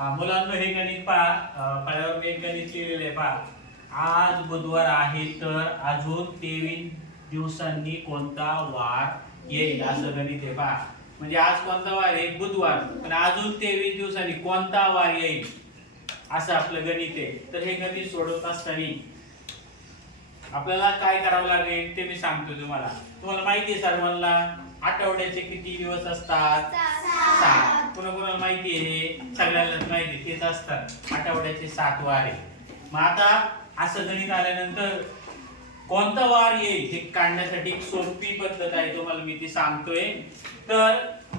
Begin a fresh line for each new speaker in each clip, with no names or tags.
मुलांना मुलांनो हे गणित पहा. फळ्यावर मी एक गणित लिहिलेलं आहे पहा. आज बुधवार आहे तर अजून तेवीस दिवसांनी कोणता वार येईल असं गणित आहे पहा. म्हणजे आज कोणता वार आहे? बुधवार. पण अजून तेवीस दिवसांनी कोणता वार येईल? असं आपलं गणित आहे. तर हे गणित सोडवत असताना आपल्याला काय करावं लागेल ते मी सांगतो तुम्हाला. तुम्हाला माहिती आहे सर्वांना आठवड्याचे किती दिवस असतात? सात माहिती आहे हे? सगळ्यांनाच माहिती तेच असतात. आठवड्याचे सात वार आहे. मग आता असं गणित आल्यानंतर कोणता वार येईल हे काढण्यासाठी एक सोपी पद्धत आहे तुम्हाला मी ती सांगतोय. तर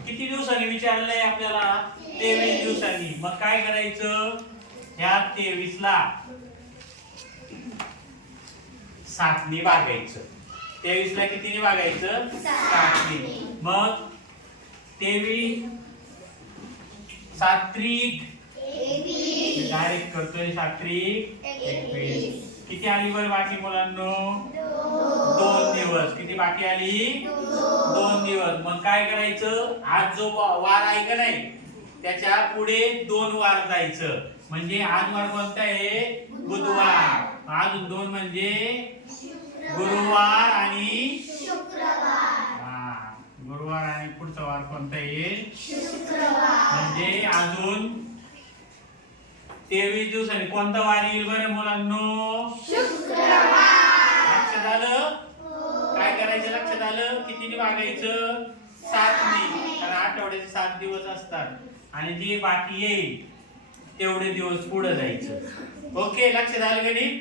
किती दिवसांनी विचारलंय आपल्याला? तेवीस दिवसांनी. मग काय करायचं? ह्या तेवीस ला सातनी भागायचं तेवीस ला कितीने भागायचं सातनी. मग तेवीस सात्रिक डायरेक्ट करतोय सात्रिक एकवीस. किती आली बरं बाकी मुलांनो? दोन. दिवस. किती बाकी आली? दोन. दिवस. मग काय करायचं? आज जो वार आहे का नाही त्याच्या पुढे दोन वार जायचं. म्हणजे आज वार कोणता आहे? बुधवार. अजून दोन म्हणजे गुरुवार आणि गुरुवार आणि पुढचा वार कोणता येईल म्हणजे अजून तेवीस दिवसांनी. कोणता वार येईल बरं मुलांनो? लक्षात आलं? काय करायचं लक्षात आलं? कितीने वागायचं? सातने. कारण आठवड्याचे सात दिवस असतात. आणि जे बाकी येईल तेवढे दिवस पुढे जायचं. ओके लक्षात आलं का नाही?